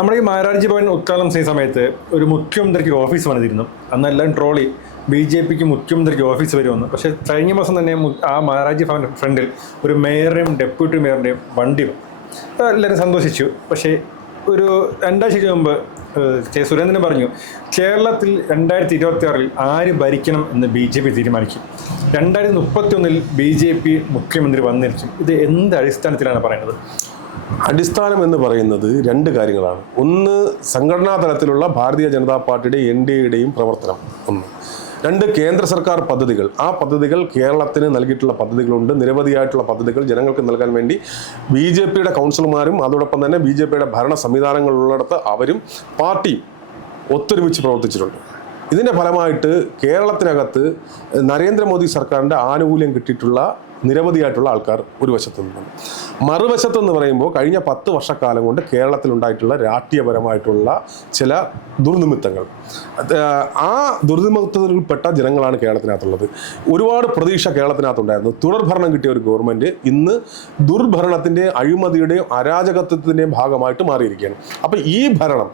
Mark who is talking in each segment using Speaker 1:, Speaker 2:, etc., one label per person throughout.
Speaker 1: നമ്മുടെ ഈ മഹാരാജ് ഭവൻ ഉത്കാലം ചെയ്യുന്ന സമയത്ത് ഒരു മുഖ്യമന്ത്രിക്ക് ഓഫീസ് വന്നിരുന്നു. അന്നെല്ലാം ട്രോളി. ബി ജെ പിക്ക് മുഖ്യമന്ത്രിക്ക് ഓഫീസ് വരുമെന്ന് പക്ഷേ കഴിഞ്ഞ മാസം തന്നെ ആ മഹാരാജ് ഭവൻ ഫ്രണ്ടിൽ ഒരു മേയറുടെയും ഡെപ്യൂട്ടി മേയറുടെയും വണ്ടി എല്ലാവരും സന്തോഷിച്ചു. പക്ഷേ ഒരു രണ്ടാഴ്ചയ്ക്ക് മുമ്പ് കെ സുരേന്ദ്രൻ പറഞ്ഞു കേരളത്തിൽ രണ്ടായിരത്തി ഇരുപത്തി ആറിൽ ആര് ഭരിക്കണം എന്ന് ബി ജെ പി തീരുമാനിക്കും. രണ്ടായിരത്തി മുപ്പത്തി ഒന്നിൽ ബി ജെ പി മുഖ്യമന്ത്രി വന്നിരിക്കും. ഇത് എന്ത് അടിസ്ഥാനത്തിലാണ് പറയുന്നത്?
Speaker 2: അടിസ്ഥാനം എന്ന് പറയുന്നത് രണ്ട് കാര്യങ്ങളാണ്. ഒന്ന് സംഘടനാ തലത്തിലുള്ള ഭാരതീയ ജനതാ പാർട്ടിയുടെ എൻ ഡി എയുടെയും പ്രവർത്തനം. ഒന്ന്. രണ്ട് കേന്ദ്ര സർക്കാർ പദ്ധതികൾ. ആ പദ്ധതികൾ കേരളത്തിന് നൽകിയിട്ടുള്ള പദ്ധതികളുണ്ട്. നിരവധിയായിട്ടുള്ള പദ്ധതികൾ ജനങ്ങൾക്ക് നൽകാൻ വേണ്ടി ബി ജെ പിയുടെ കൗൺസിലർമാരും അതോടൊപ്പം തന്നെ ബി ജെ പിയുടെ ഭരണ സംവിധാനങ്ങളുള്ളിടത്ത് അവരും പാർട്ടിയും ഒത്തൊരുമിച്ച് പ്രവർത്തിച്ചിട്ടുണ്ട്. ഇതിന്റെ ഫലമായിട്ട് കേരളത്തിനകത്ത് നരേന്ദ്രമോദി സർക്കാരിന്റെ ആനുകൂല്യം കിട്ടിയിട്ടുള്ള നിരവധിയായിട്ടുള്ള ആൾക്കാർ ഒരു വശത്തു നിന്നും. മറുവശത്തെന്ന് പറയുമ്പോൾ കഴിഞ്ഞ പത്ത് വർഷക്കാലം കൊണ്ട് കേരളത്തിലുണ്ടായിട്ടുള്ള രാഷ്ട്രീയപരമായിട്ടുള്ള ചില ദുർനിമിത്തങ്ങൾ. ആ ദുർനിമിത്തത്തിൽപ്പെട്ട ജനങ്ങളാണ് കേരളത്തിനകത്തുള്ളത്. ഒരുപാട് പ്രതീക്ഷ കേരളത്തിനകത്തുണ്ടായിരുന്നു. തുടർഭരണം കിട്ടിയ ഒരു ഗവൺമെന്റ് ഇന്ന് ദുർഭരണത്തിന്റെ അഴിമതിയുടെയും അരാജകത്വത്തിന്റെയും ഭാഗമായിട്ട് മാറിയിരിക്കുകയാണ്. അപ്പോൾ ഈ ഭരണം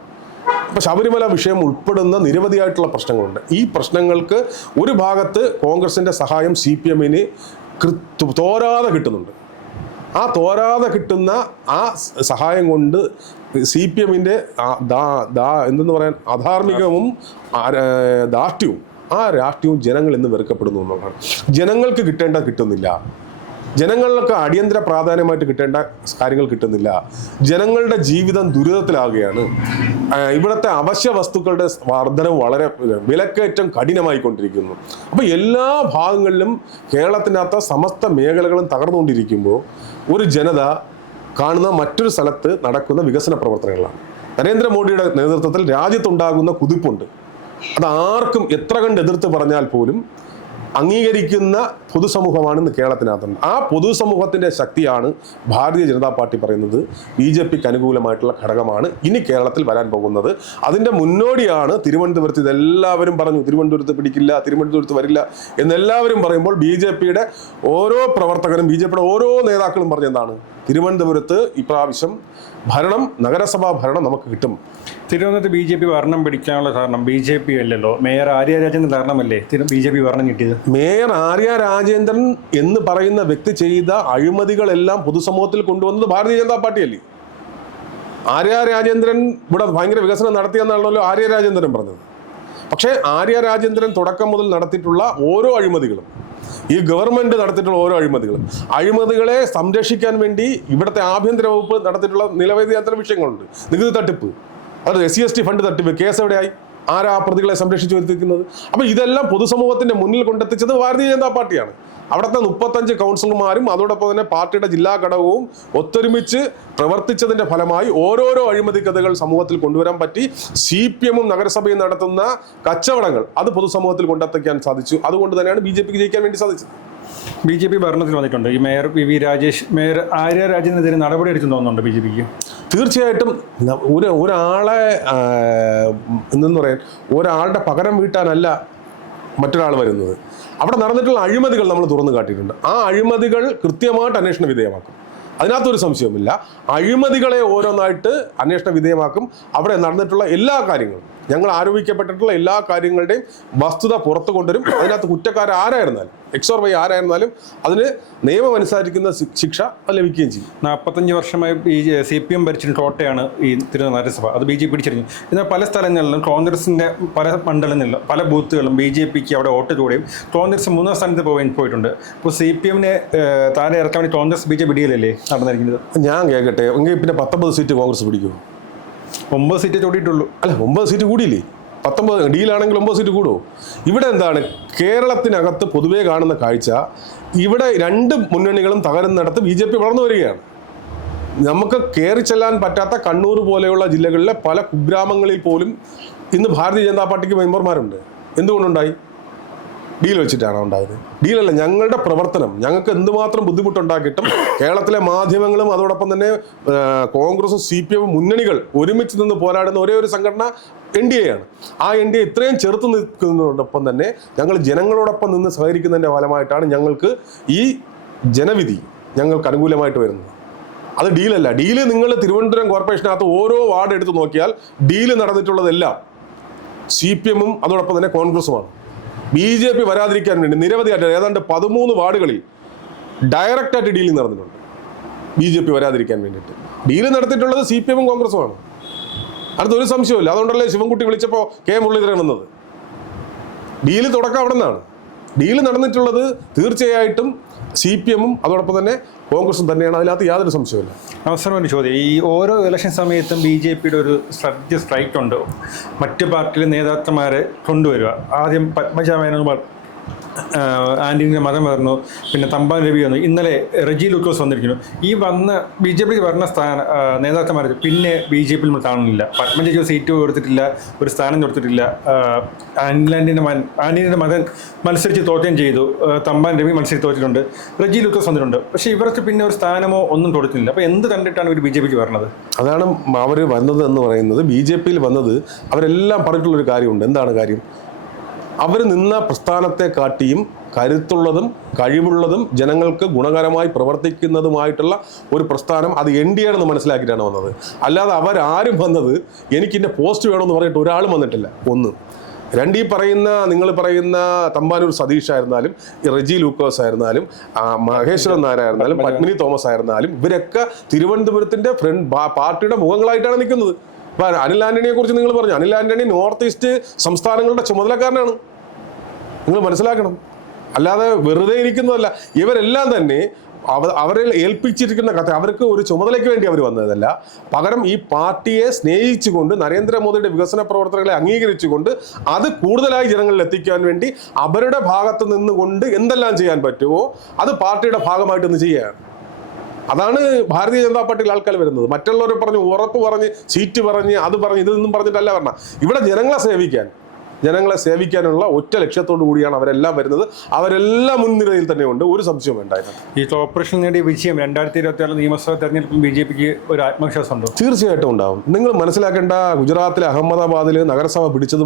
Speaker 2: ഇപ്പം ശബരിമല വിഷയം ഉൾപ്പെടുന്ന നിരവധിയായിട്ടുള്ള പ്രശ്നങ്ങളുണ്ട്. ഈ പ്രശ്നങ്ങൾക്ക് ഒരു ഭാഗത്ത് കോൺഗ്രസിന്റെ സഹായം സി പി എമ്മിന് തോരാതെ കിട്ടുന്നുണ്ട്. ആ തോരാതെ കിട്ടുന്ന ആ സഹായം കൊണ്ട് സി പി എമ്മിന്റെ എന്തെന്ന് പറയാൻ അധാർമികവും ദാഷ്ട്യവും ആ രാഷ്ട്രീയവും ജനങ്ങൾ ഇന്ന് വെറുക്കപ്പെടുന്നു എന്നുള്ളതാണ്. ജനങ്ങൾക്ക് കിട്ടേണ്ട കിട്ടുന്നില്ല. ജനങ്ങൾക്ക് അടിയന്തര പ്രാധാന്യമായിട്ട് കിട്ടേണ്ട കാര്യങ്ങൾ കിട്ടുന്നില്ല. ജനങ്ങളുടെ ജീവിതം ദുരിതത്തിലാകുകയാണ്. ഇവിടുത്തെ അവശ്യ വസ്തുക്കളുടെ വർധനവ് വളരെ വിലക്കയറ്റം കഠിനമായിക്കൊണ്ടിരിക്കുന്നു. അപ്പോൾ എല്ലാ ഭാഗങ്ങളിലും കേരളത്തിനകത്ത സമസ്ത മേഖലകളും തകർന്നുകൊണ്ടിരിക്കുമ്പോൾ ഒരു ജനത കാണുന്ന മറ്റൊരു സ്ഥലത്ത് നടക്കുന്ന വികസന പ്രവർത്തനങ്ങളാണ്. നരേന്ദ്രമോദിയുടെ നേതൃത്വത്തിൽ രാജ്യത്തുണ്ടാകുന്ന കുതിപ്പുണ്ട്. അത് ആർക്കും എത്ര കണ്ട് എതിർത്ത് പറഞ്ഞാൽ പോലും അംഗീകരിക്കുന്ന പൊതുസമൂഹമാണ് ഇന്ന് കേരളത്തിനകത്തുണ്ട്. ആ പൊതുസമൂഹത്തിന്റെ ശക്തിയാണ് ഭാരതീയ ജനതാ പാർട്ടി പറയുന്നത് ബി ജെ പിക്ക് അനുകൂലമായിട്ടുള്ള ഘടകമാണ് ഇനി കേരളത്തിൽ വരാൻ പോകുന്നത്. അതിന്റെ മുന്നോടിയാണ് തിരുവനന്തപുരത്ത് ഇതെല്ലാവരും പറഞ്ഞു തിരുവനന്തപുരത്ത് പിടിക്കില്ല തിരുവനന്തപുരത്ത് വരില്ല എന്നെല്ലാവരും പറയുമ്പോൾ ബി ജെ പിയുടെ ഓരോ പ്രവർത്തകരും ബി ജെ പിയുടെ ഓരോ നേതാക്കളും പറഞ്ഞെന്താണ് തിരുവനന്തപുരത്ത് ഇപ്രാവശ്യം ഭരണം നഗരസഭാ ഭരണം നമുക്ക് കിട്ടും.
Speaker 1: തിരുവനന്തപുരത്ത് ബി ജെ പി ഭരണം പിടിക്കാനുള്ള കാരണം ബി ജെ പി അല്ലല്ലോ. മേയർ ആര്യ രാജേന്ദ്രൻ കാരണമല്ലേ ബി ജെ പി ഭരണം കിട്ടിയത്?
Speaker 2: മേയർ ആര്യ രാജേന്ദ്രൻ എന്ന് പറയുന്ന വ്യക്തി ചെയ്ത അഴിമതികളെല്ലാം പൊതുസമൂഹത്തിൽ കൊണ്ടുവന്നത് ഭാരതീയ ജനതാ പാർട്ടിയല്ലേ? ആര്യ രാജേന്ദ്രൻ ഇവിടെ ഭയങ്കര വികസനം നടത്തിയെന്നാണല്ലോ ആര്യ രാജേന്ദ്രൻ പറഞ്ഞത്. പക്ഷേ ആര്യ രാജേന്ദ്രൻ തുടക്കം മുതൽ നടത്തിയിട്ടുള്ള ഓരോ അഴിമതികളും ഈ ഗവൺമെന്റ് നടത്തിയിട്ടുള്ള ഓരോ അഴിമതികളും. അഴിമതികളെ സംരക്ഷിക്കാൻ വേണ്ടി ഇവിടുത്തെ ആഭ്യന്തര വകുപ്പ് നടത്തിയിട്ടുള്ള നിരവധി അത്തരം വിഷയങ്ങളുണ്ട്. നികുതി തട്ടിപ്പ്. അത് S C S T fund തട്ടിപ്പ്. കേസ് എവിടെയായി? ആരാ പ്രതികളെ സംരക്ഷിച്ചു വരുത്തിക്കുന്നത് അപ്പൊ ഇതെല്ലാം പൊതുസമൂഹത്തിന്റെ മുന്നിൽ കൊണ്ടെത്തിച്ചത് ഭാരതീയ ജനതാ പാർട്ടിയാണ്. അവിടുത്തെ മുപ്പത്തഞ്ച് കൗൺസിലർമാരും അതോടൊപ്പം തന്നെ പാർട്ടിയുടെ ജില്ലാ ഘടകവും ഒത്തൊരുമിച്ച് പ്രവർത്തിച്ചതിന്റെ ഫലമായി ഓരോരോ അഴിമതി കഥകൾ സമൂഹത്തിൽ കൊണ്ടുവരാൻ പറ്റി. സി പി എമ്മും നഗരസഭയും നടത്തുന്ന കച്ചവടങ്ങൾ അത് പൊതുസമൂഹത്തിൽ കൊണ്ടെത്തിക്കാൻ സാധിച്ചു. അതുകൊണ്ട് തന്നെയാണ് ബി ജെ പിക്ക് ജയിക്കാൻ വേണ്ടി സാധിച്ചത്.
Speaker 1: ബി ജെ പി ഭരണത്തിൽ വന്നിട്ടുണ്ട്. ഈ mayor P V Rajesh mayor Arya രാജനെതിരെ നടപടി എടുത്തു തോന്നുന്നുണ്ട് ബി ജെ പിക്ക്?
Speaker 2: തീർച്ചയായിട്ടും ഒരു ഒരാളെ എന്തെന്ന് പറയാൻ ഒരാളുടെ പകരം വീട്ടാനല്ല മറ്റൊരാൾ വരുന്നത്. അവിടെ നടന്നിട്ടുള്ള അഴിമതികൾ നമ്മൾ തുറന്നു കാട്ടിയിട്ടുണ്ട്. ആ അഴിമതികൾ കൃത്യമായിട്ട് അന്വേഷണ വിധേയമാക്കും. അതിനകത്തൊരു സംശയവുമില്ല. അഴിമതികളെ ഓരോന്നായിട്ട് അന്വേഷണ വിധേയമാക്കും. അവിടെ നടന്നിട്ടുള്ള എല്ലാ കാര്യങ്ങളും. ഞങ്ങൾ ആരോപിക്കപ്പെട്ടിട്ടുള്ള എല്ലാ കാര്യങ്ങളുടെയും വസ്തുത പുറത്തു കൊണ്ടുവരും. അതിനകത്ത് കുറ്റക്കാർ ആരായിരുന്നാലും എക്സോർ വൈ ആരായിരുന്നാലും അതിന് നിയമം അനുസരിക്കുന്ന ശിക്ഷ ലഭിക്കുകയും ചെയ്യും.
Speaker 1: നാൽപ്പത്തഞ്ച് വർഷമായി B J C P M ഭരിച്ചിരുന്ന കോട്ടയാണ് ഈ തിരുവനന്തപുരം നഗരസഭ. അത് ബി ജെ പി പിടിച്ചെറിഞ്ഞു എന്നാൽ പല സ്ഥലങ്ങളിലും കോൺഗ്രസിന്റെ പല മണ്ഡലങ്ങളിലും പല ബൂത്തുകളിലും ബി ജെ പിക്ക് അവിടെ വോട്ട് കൂടുകയും കോൺഗ്രസ് മൂന്നാം സ്ഥാനത്ത് പോയി പോയിട്ടുണ്ട്. അപ്പോൾ സി പി എമ്മിനെ താഴെ ഇറക്കാൻ വേണ്ടി കോൺഗ്രസ് ബി ജെ പി ഡിയിലല്ലേ നടന്നിരിക്കുന്നത്?
Speaker 2: ഞാൻ കേൾക്കട്ടെ എങ്കിൽ പിന്നെ പത്തൊമ്പത് സീറ്റ് കോൺഗ്രസ് പിടിക്കുമോ
Speaker 1: ഒമ്പത് സീറ്റ് ചോടിയിട്ടുള്ളൂ
Speaker 2: അല്ല ഒമ്പത് സീറ്റ് കൂടിയില്ലേ? പത്തൊമ്പത് ഡീലാണെങ്കിൽ ഒമ്പത് സീറ്റ് കൂടുമോ ഇവിടെ എന്താണ്? കേരളത്തിനകത്ത് പൊതുവേ കാണുന്ന കാഴ്ച ഇവിടെ രണ്ട് മുന്നണികളും തകരുന്നിടത്ത് ബി ജെ പി വളർന്നു വരികയാണ്. നമുക്ക് കയറി ചെല്ലാൻ പറ്റാത്ത കണ്ണൂർ പോലെയുള്ള ജില്ലകളിലെ പല കുഗ്രാമങ്ങളിൽ പോലും ഇന്ന് ഭാരതീയ ജനതാ പാർട്ടിക്ക് മെമ്പർമാരുണ്ട്. എന്തുകൊണ്ടുണ്ടായി? ഡീൽ വെച്ചിട്ടാണ് ഉണ്ടായത്. ഡീലല്ല ഞങ്ങളുടെ പ്രവർത്തനം. ഞങ്ങൾക്ക് എന്തുമാത്രം ബുദ്ധിമുട്ടുണ്ടാക്കിയിട്ടും കേരളത്തിലെ മാധ്യമങ്ങളും അതോടൊപ്പം തന്നെ കോൺഗ്രസും സി പി എമ്മും മുന്നണികൾ ഒരുമിച്ച് നിന്ന് പോരാടുന്ന ഒരേ ഒരു സംഘടന എൻ ഡി എ ആണ്. ആ എൻ ഡി എ ഇത്രയും ചെറുത്ത് നിൽക്കുന്നതോടൊപ്പം തന്നെ ഞങ്ങൾ ജനങ്ങളോടൊപ്പം നിന്ന് സഹകരിക്കുന്നതിന്റെ ഫലമായിട്ടാണ് ഞങ്ങൾക്ക് ഈ ജനവിധി ഞങ്ങൾക്ക് അനുകൂലമായിട്ട് വരുന്നത്. അത് ഡീലല്ല ഡീൽ നിങ്ങൾ തിരുവനന്തപുരം കോർപ്പറേഷനകത്ത് ഓരോ വാർഡ് എടുത്ത് നോക്കിയാൽ ഡീൽ നടന്നിട്ടുള്ളതെല്ലാം സി പി എമ്മും അതോടൊപ്പം തന്നെ കോൺഗ്രസുമാണ്. ബി ജെ പി വരാതിരിക്കാൻ വേണ്ടി നിരവധിയായിട്ട് ഏതാണ്ട് പതിമൂന്ന് വാർഡുകളിൽ ഡയറക്റ്റായിട്ട് ഡീലിംഗ് നടന്നിട്ടുണ്ട്. ബി ജെ പി വരാതിരിക്കാൻ വേണ്ടിയിട്ട്. ഡീൽ നടത്തിയിട്ടുള്ളത് സി പി എമ്മും കോൺഗ്രസുമാണ്. അടുത്തൊരു സംശയമില്ല അതുകൊണ്ടല്ലേ ശിവൻകുട്ടി വിളിച്ചപ്പോൾ കെ മുരളീധരൻ വന്നത്? ഡീൽ തുടക്കം അവിടെ നിന്നാണ് ഡീൽ നടന്നിട്ടുള്ളത് തീർച്ചയായിട്ടും സി പി എമ്മും അതോടൊപ്പം തന്നെ കോൺഗ്രസും തന്നെയാണ്. അതിനകത്ത് യാതൊരു സംശയമില്ല
Speaker 1: അവസരം ഒരു ചോദ്യം. ഈ ഓരോ ഇലക്ഷൻ സമയത്തും ബി ജെ പിയുടെ ഒരു ശ്രദ്ധ സ്ട്രൈക്ക് ഉണ്ട് മറ്റ് പാർട്ടിയിലെ നേതാക്കന്മാരെ കൊണ്ടുവരിക. ആദ്യം പത്മജ ആന്റീന്റെ മതം വരുന്നു. പിന്നെ തമ്പാൻ രവി വന്നു. ഇന്നലെ റെജി ലൂക്കോസ് വന്നിരിക്കുന്നു. ഈ വന്ന ബി ജെ പിക്ക് വരുന്ന സ്ഥാന നേതാക്കന്മാർ പിന്നെ ബി ജെ പിയിൽ കാണുന്നില്ല. പത്മജയ്ക്ക് സീറ്റ് കൊടുത്തിട്ടില്ല ഒരു സ്ഥാനം കൊടുത്തിട്ടില്ല. ആൻഡിലാൻഡിന്റെ മൻ ആൻഡിന്റെ മകൻ മത്സരിച്ച് തോറ്റുകയും ചെയ്തു. തമ്പാൻ രവി മത്സരിച്ച് തോറ്റിട്ടുണ്ട്. റെജി ലൂക്കോസ് വന്നിട്ടുണ്ട്. പക്ഷേ ഇവർക്ക് പിന്നെ ഒരു സ്ഥാനമോ ഒന്നും കൊടുത്തില്ല. അപ്പോൾ എന്ത് കണ്ടിട്ടാണ് ഇവർ ബി ജെ പിക്ക് വരുന്നത്
Speaker 2: അതാണ് അവർ വന്നത് എന്ന് പറയുന്നത്. ബി ജെ പിയിൽ വന്നത് അവരെല്ലാം പറഞ്ഞിട്ടുള്ളൊരു കാര്യമുണ്ട്. എന്താണ് കാര്യം? അവർ നിന്ന പ്രസ്ഥാനത്തെ കാട്ടിയും കരുത്തുള്ളതും കഴിവുള്ളതും ജനങ്ങൾക്ക് ഗുണകരമായി പ്രവർത്തിക്കുന്നതുമായിട്ടുള്ള ഒരു പ്രസ്ഥാനം അത് എൻ ഡി ആണെന്ന് മനസ്സിലാക്കിയിട്ടാണ് വന്നത്. അല്ലാതെ അവരാരും വന്നത് എനിക്കിന്റെ പോസ്റ്റ് വേണമെന്ന് പറഞ്ഞിട്ട് ഒരാളും വന്നിട്ടില്ല. ഒന്ന്. രണ്ട് പറയുന്ന നിങ്ങൾ പറയുന്ന തമ്പാനൂർ സതീഷ് ആയിരുന്നാലും റെജി ലൂക്കോസ് ആയിരുന്നാലും മഹേശ്വരൻ നായരായിരുന്നാലും പത്മിനി തോമസ് ആയിരുന്നാലും ഇവരൊക്കെ തിരുവനന്തപുരത്തിന്റെ ഫ്രണ്ട് പാർട്ടിയുടെ മുഖങ്ങളായിട്ടാണ് നിൽക്കുന്നത്. ഇപ്പൊ അനിൽ ആന്റണിയെ കുറിച്ച് നിങ്ങൾ പറഞ്ഞു. അനിൽ ആന്റണി നോർത്ത് ഈസ്റ്റ് സംസ്ഥാനങ്ങളുടെ ചുമതലക്കാരനാണ്. നിങ്ങൾ മനസ്സിലാക്കണം. അല്ലാതെ വെറുതെ ഇരിക്കുന്നതല്ല. ഇവരെല്ലാം തന്നെ അവ അവരെ ഏൽപ്പിച്ചിരിക്കുന്ന കഥ അവർക്ക് ഒരു ചുമതലയ്ക്ക് വേണ്ടി അവർ വന്നതല്ല. പകരം ഈ പാർട്ടിയെ സ്നേഹിച്ചുകൊണ്ട് നരേന്ദ്രമോദിയുടെ വികസന പ്രവർത്തനങ്ങളെ അംഗീകരിച്ചുകൊണ്ട് അത് കൂടുതലായി ജനങ്ങളിൽ എത്തിക്കാൻ വേണ്ടി അവരുടെ ഭാഗത്ത് നിന്നുകൊണ്ട് എന്തെല്ലാം ചെയ്യാൻ പറ്റുമോ അത് പാർട്ടിയുടെ ഭാഗമായിട്ട് ഇന്ന് ചെയ്യുകയാണ്. അതാണ് ഭാരതീയ ജനതാ പാർട്ടിയിൽ ആൾക്കാർ വരുന്നത്. മറ്റുള്ളവർ പറഞ്ഞ് ഉറപ്പ് പറഞ്ഞ് സീറ്റ് പറഞ്ഞ് അത് പറഞ്ഞ് ഇതൊന്നും പറഞ്ഞിട്ടല്ല പറഞ്ഞ. ഇവിടെ ജനങ്ങളെ സേവിക്കാൻ ജനങ്ങളെ സേവിക്കാനുള്ള ഒറ്റ ലക്ഷ്യത്തോടു കൂടിയാണ് അവരെല്ലാം വരുന്നത്. അവരെല്ലാം മുൻനിരയിൽ തന്നെ ഉണ്ട് ഒരു സംശയം ഉണ്ടായിരുന്നു.
Speaker 1: ഈ കോർപ്പറേഷൻ നേടിയ വിജയം രണ്ടായിരത്തി ഇരുപത്തി ആറ് നിയമസഭാ തെരഞ്ഞെടുപ്പിൽ ബി ജെ പിക്ക് ഒരു ആത്മവിശ്വാസം ഉണ്ടോ?
Speaker 2: തീർച്ചയായിട്ടും ഉണ്ടാവും. നിങ്ങൾ മനസ്സിലാക്കേണ്ട ഗുജറാത്തിലെ അഹമ്മദാബാദിൽ നഗരസഭ പിടിച്ചത്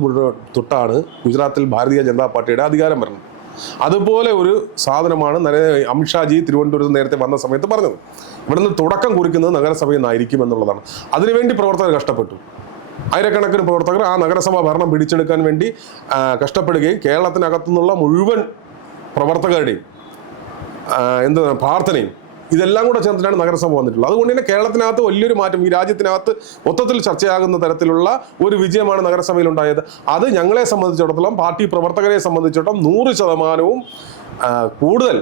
Speaker 2: തൊട്ടാണ് ഗുജറാത്തിൽ ഭാരതീയ ജനതാ പാർട്ടിയുടെ അധികാരം വരുന്നത് അതുപോലെ ഒരു സാധനമാണ് അമിത്ഷാജി തിരുവനന്തപുരത്ത് നേരത്തെ വന്ന സമയത്ത് പറഞ്ഞത്. ഇവിടുന്ന് തുടക്കം കുറിക്കുന്നത് നഗരസഭയിൽ നിന്നായിരിക്കും എന്നുള്ളതാണ്. അതിനുവേണ്ടി പ്രവർത്തകർ കഷ്ടപ്പെട്ടു. ആയിരക്കണക്കിന് പ്രവർത്തകർ ആ നഗരസഭ ഭരണം പിടിച്ചെടുക്കാൻ വേണ്ടി കഷ്ടപ്പെടുകയും കേരളത്തിനകത്തുനിന്നുള്ള മുഴുവൻ പ്രവർത്തകരുടെയും എന്ത് പ്രാർത്ഥനയും ഇതെല്ലാം കൂടെ ചേർത്തിട്ടാണ് നഗരസഭ വന്നിട്ടുള്ളത്. അതുകൊണ്ട് തന്നെ കേരളത്തിനകത്ത് വലിയൊരു മാറ്റം ഈ രാജ്യത്തിനകത്ത് മൊത്തത്തിൽ ചർച്ചയാകുന്ന തരത്തിലുള്ള ഒരു വിജയമാണ് നഗരസഭയിൽ ഉണ്ടായത് അത് ഞങ്ങളെ സംബന്ധിച്ചിടത്തോളം പാർട്ടി പ്രവർത്തകരെ സംബന്ധിച്ചിടത്തോളം നൂറ് ശതമാനവും കൂടുതൽ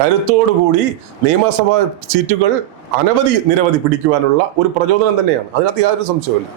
Speaker 2: കരുത്തോടുകൂടി നിയമസഭാ സീറ്റുകൾ അനവധി നിരവധി പിടിക്കുവാനുള്ള ഒരു പ്രചോദനം തന്നെയാണ്. അതിനകത്ത് യാതൊരു സംശയവുമില്ല.